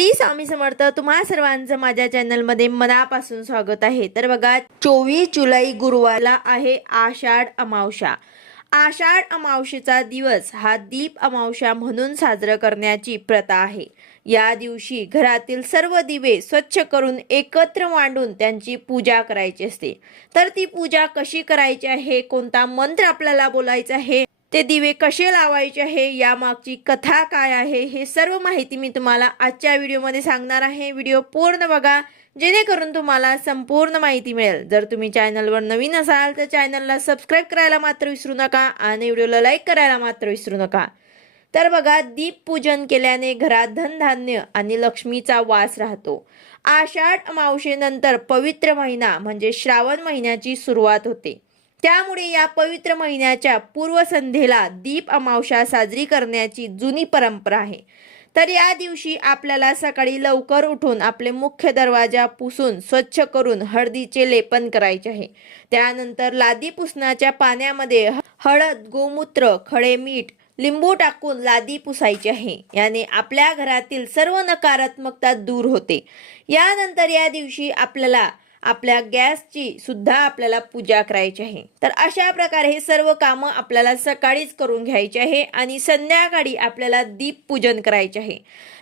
श्री स्वामी समर्थ तुम्हा सर्वांचं माझ्या चॅनलमध्ये मनापासून स्वागत आहे. तर बघा चोवीस जुलै गुरुवारला आहे आषाढ अमावशा आषाढ अमावशेचा दिवस हा दीप अमावशा म्हणून साजरा करण्याची प्रथा आहे. या दिवशी घरातील सर्व दिवे स्वच्छ करून एकत्र मांडून त्यांची पूजा करायची असते. तर ती पूजा कशी करायची आहे? कोणता मंत्र आपल्याला बोलायचा आहे? ते दिवे कसे लावायचे आहे यामागची कथा काय आहे हे सर्व माहिती मी तुम्हाला आजच्या व्हिडिओमध्ये सांगणार आहे. व्हिडिओ पूर्ण बघा जेणेकरून तुम्हाला संपूर्ण माहिती मिळेल. जर तुम्ही चॅनलवर नवीन असाल तर चॅनलला सबस्क्राईब करायला मात्र विसरू नका आणि व्हिडिओला लाईक करायला मात्र विसरू नका. तर बघा दीप पूजन केल्याने घरात धनधान्य आणि लक्ष्मीचा वास राहतो. आषाढ मावशेनंतर पवित्र महिना म्हणजे श्रावण महिन्याची सुरुवात होते. त्यामुळे या पवित्र महिन्याच्या पूर्वसंध्येला दीप अमावस्या साजरी करण्याची जुनी परंपरा आहे. तर या दिवशी आपल्याला सकाळी लवकर उठून आपले मुख्य दरवाजा पुसून स्वच्छ करून हळदीचे लेपन करायचे आहे. त्यानंतर लादी पुसण्याच्या पाण्यामध्ये हळद गोमूत्र खडे मीठ लिंबू टाकून लादी पुसायची आहे. याने आपल्या घरातील सर्व नकारात्मकता दूर होते. यानंतर या दिवशी आपल्याला आपल्या गॅसची सुद्धा आपल्याला पूजा करायची आहे. तर अशा प्रकारे हे सर्व कामं आपल्याला सकाळीच करून घ्यायचे आहे आणि संध्याकाळी आपल्याला दीप पूजन करायचे आहे.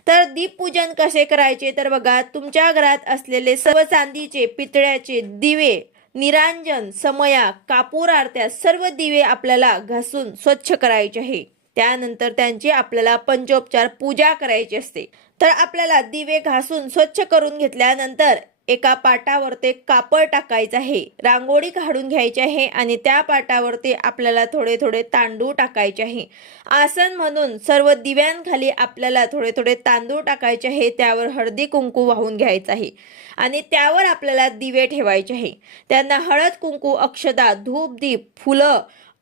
तर दीप पूजन कसे करायचे? तर बघा तुमच्या घरात असलेले सर्व चांदीचे पितळ्याचे दिवे निरांजन समया कापूर आरत्या सर्व दिवे आपल्याला घासून स्वच्छ करायचे आहे. त्यानंतर त्यांची आपल्याला पंचोपचार पूजा करायची असते. तर आपल्याला दिवे घासून स्वच्छ करून घेतल्यानंतर एका पाटावर ते कापड टाकायचं आहे. रांगोळी काढून घ्यायची आहे आणि त्या पाटावरती आपल्याला थोडे थोडे तांदूळ टाकायचे आहे. आसन म्हणून सर्व दिव्यांखाली आपल्याला थोडे थोडे तांदूळ टाकायचे आहे. त्यावर हळदी कुंकू वाहून घ्यायचं आहे. आणि त्यावर आपल्याला दिवे ठेवायचे आहे. त्यांना हळद कुंकू अक्षदा धूप दीप फुलं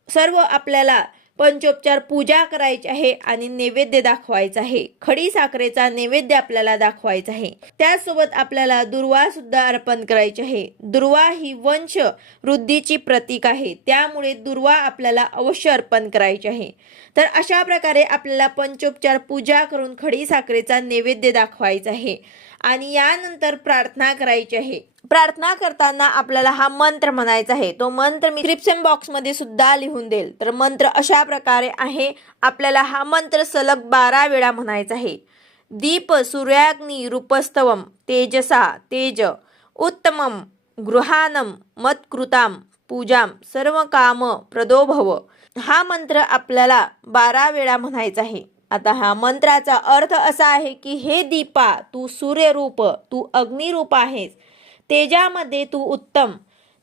सर्व आपल्याला पंचोपचार पूजा करायची आहे आणि नैवेद्य दाखवायचा आहे. खडी साखरेचा नैवेद्य आपल्याला दाखवायचा आहे. त्याचसोबत आपल्याला दुर्वा सुद्धा अर्पण करायची आहे. दुर्वा ही वंश वृद्धीची प्रतीक आहे. त्यामुळे दुर्वा आपल्याला अवश्य अर्पण करायची आहे. तर अशा प्रकारे आपल्याला पंचोपचार पूजा करून खडी साखरेचा नैवेद्य दाखवायचा आहे. आणि यानंतर प्रार्थना करायची आहे. प्रार्थना करताना आपल्याला हा मंत्र म्हणायचा आहे. तो मंत्र मी डिस्क्रिप्शन बॉक्समध्ये सुद्धा लिहून देईल. तर मंत्र अशा प्रकारे आहे. आपल्याला हा मंत्र सलग बारा वेळा म्हणायचा आहे. दीप सूर्याग्नी रूपस्तवम तेजसा तेज उत्तमम गृहानम मत्कृताम पूजाम सर्व काम प्रदोभव. हा मंत्र आपल्याला बारा वेळा म्हणायचा आहे. आता हा मंत्राचा अर्थ असा आहे की हे दीपा तू सूर्यरूप तू अग्निरूप आहेस. तेजामध्ये तू उत्तम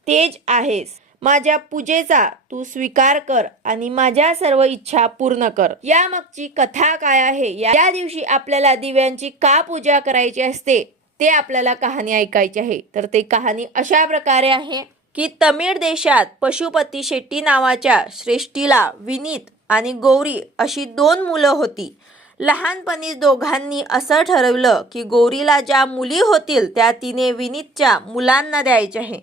तेज आहेस. माझ्या पूजेचा तू स्वीकार कर आणि माझ्या सर्व इच्छा पूर्ण कर. या मागची कथा काय आहे? या दिवशी आपल्याला दिव्यांची का पूजा करायची असते ते आपल्याला कहाणी ऐकायची आहे. तर ते कहाणी अशा प्रकारे आहे की तमिळ देशात पशुपती शेट्टी नावाच्या श्रेष्ठीला विनीत आणि गौरी अशी दोन मुलं होती. लहानपणी दोघांनी असं ठरवलं की गौरीला ज्या मुली होतील त्या तिने विनीतच्या मुलांना द्यायच्या आहे.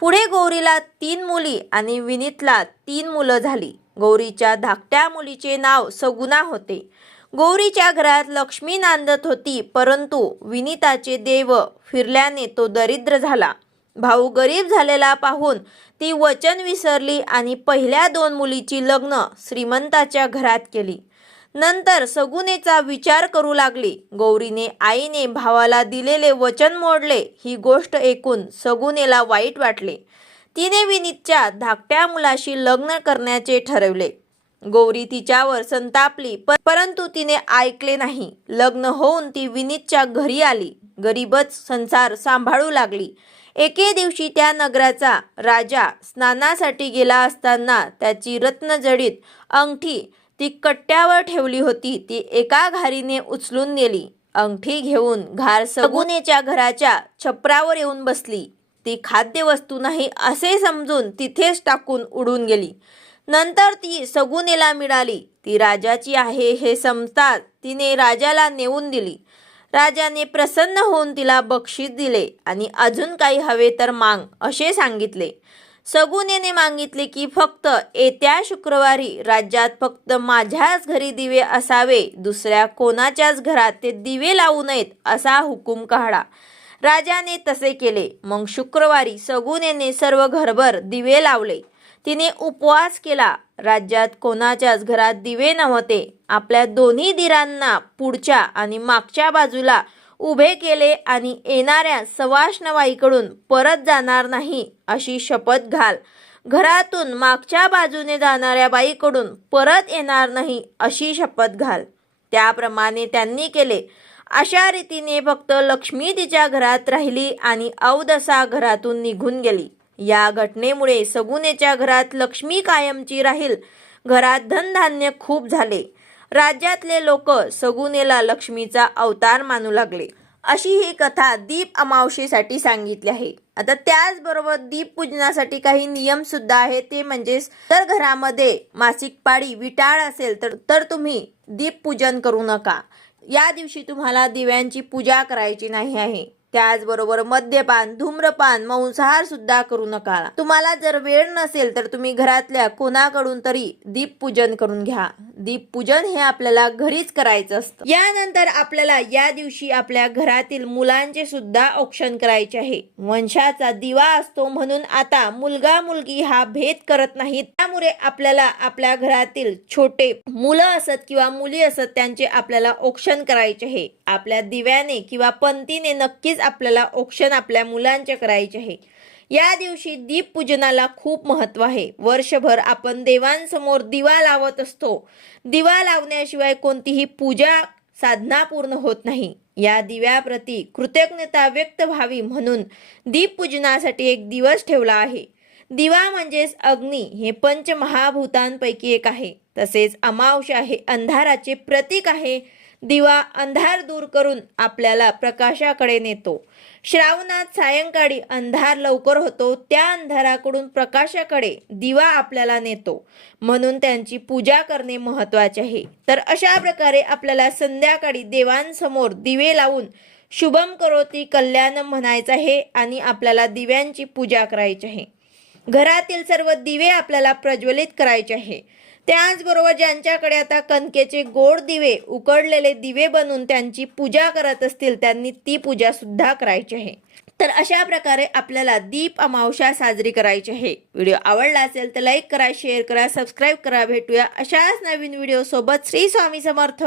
पुढे गौरीला तीन मुली आणि विनीतला तीन मुलं झाली. गौरीच्या धाकट्या मुलीचे नाव सगुणा होते. गौरीच्या घरात लक्ष्मी नांदत होती परंतु विनीताचे देव फिरल्याने तो दरिद्र झाला. भाऊ गरीब झालेला पाहून ती वचन विसरली आणि पहिल्या दोन मुलीची लग्न श्रीमंताच्या घरात केली. नंतर सगुनेचा विचार करू लागली. गौरीने आईने भावाला दिलेले वचन मोडले ही गोष्ट ऐकून सगुनेला वाईट वाटले. तिने विनीतच्या धाकट्या मुलाशी लग्न करण्याचे ठरवले. गौरी तिच्यावर संतापली पर- परंतु तिने ऐकले नाही. लग्न होऊन ती विनीतच्या घरी आली. गरीबच संसार सांभाळू लागली. एके दिवशी त्या नगराचा राजा स्नानासाठी गेला असताना त्याची रत्नजडीत अंगठी ती कट्ट्यावर ठेवली होती. ती एका घारीने उचलून नेली. अंगठी घेऊन घार सगुनेच्या घराच्या छपरावर येऊन बसली. ती खाद्यवस्तू नाही असे समजून तिथेच टाकून उडून गेली. नंतर ती सगुनेला मिळाली. ती राजाची आहे हे समजताच तिने राजाला नेऊन दिली. राजाने प्रसन्न होऊन तिला बक्षीस दिले आणि अजून काही हवे तर मांग असे सांगितले. सगुनेने मागितले की फक्त येत्या शुक्रवारी राज्यात फक्त माझ्याच घरी दिवे असावे दुसऱ्या कोणाच्याच घरात ते दिवे लावू नयेत असा हुकूम काढा. राजाने तसे केले. मग शुक्रवारी सगुनेने सर्व घरभर दिवे लावले. तिने उपवास केला राज्यात कोणाच्याच घरात दिवे नव्हते. आपल्या दोन्ही दिरांना पुढच्या आणि मागच्या बाजूला उभे केले आणि येणाऱ्या सवाष्णवाईकडून परत जाणार नाही अशी शपथ घाल. घरातून मागच्या बाजूने जाणाऱ्या बाईकडून परत येणार नाही अशी शपथ घाल. त्याप्रमाणे त्यांनी केले. अशा रीतीने फक्त लक्ष्मी तिच्या घरात राहिली आणि अवदसा घरातून निघून गेली. या घटनेमुळे सगुनेच्या घरात लक्ष्मी कायमची राहील. घरात धनधान्य खूप झाले. राज्यातले लोक सगुनेला लक्ष्मीचा अवतार मानू लागले. अशी ही कथा दीप अमावशेसाठी सांगितली आहे. आता त्याचबरोबर दीप पूजनासाठी काही नियम सुद्धा आहेत. ते म्हणजेच तर घरामध्ये मासिक पाळी विटाळ असेल तर तर तुम्ही दीप पूजन करू नका. या दिवशी तुम्हाला दिव्यांची पूजा करायची नाही आहे. त्याचबरोबर मद्यपान धूम्रपान मांसाहार सुद्धा करू नका. तुम्हाला जर वेळ नसेल तर तुम्ही घरातल्या कोणाकडून तरी दीप पूजन करून घ्या. दीप पूजन हे आपल्याला घरीच करायचं असतं. यानंतर आपल्याला या दिवशी आपल्या घरातील मुलांचे सुद्धा औक्षण करायचे आहे. वंशाचा दिवा असतो म्हणून आता मुलगा मुलगी हा भेद करत नाहीत. त्यामुळे आपल्याला आपल्या घरातील छोटे मुलं असत किंवा मुली असत त्यांचे आपल्याला औक्षण करायचे आहे. आपल्या दिव्याने किंवा पंतीने नक्कीच आपल्याला औक्षण आपल्या मुलांचे करायचे आहे. या दिवशी दीप पूजनाला खूप महत्त्व आहे. वर्षभर आपण देवांसमोर दिवा लावत असतो. दिवा लावण्याशिवाय कोणतीही पूजा साधना पूर्ण होत नाही. या दिव्याप्रती कृतज्ञता व्यक्त व्हावी म्हणून दीप पूजनासाठी एक दिवस ठेवला आहे. दिवा म्हणजेच अग्नी हे पंचमहाभूतांपैकी एक आहे. तसेच अमावश्या हे अंधाराचे प्रतीक आहे. दिवा अंधार दूर करून आपल्याला प्रकाशाकडे नेतो. श्रावणात सायंकाळी अंधार लवकर होतो त्या अंधाराकडून प्रकाशाकडे दिवा आपल्याला नेतो. म्हणून त्यांची पूजा करणे महत्त्वाचे आहे. तर अशा प्रकारे आपल्याला संध्याकाळी देवांसमोर दिवे लावून शुभम करोती कल्याण म्हणायचं आहे आणि आपल्याला दिव्यांची पूजा करायची आहे. घरातील सर्व दिवे आपल्याला प्रज्वलित करायचे आहे. त्याचबरोबर ज्यांच्याकडे आता कणकेचे गोड दिवे उकडलेले दिवे बनवून त्यांची पूजा करत असतील त्यांनी ती पूजा सुद्धा करायची आहे. तर अशा प्रकारे आपल्याला दीप अमावस्या साजरी करायची आहे. व्हिडिओ आवडला असेल तर लाईक करा शेअर करा सबस्क्राईब करा भेटूया अशाच नवीन व्हिडिओ सोबत श्री स्वामी समर्थ.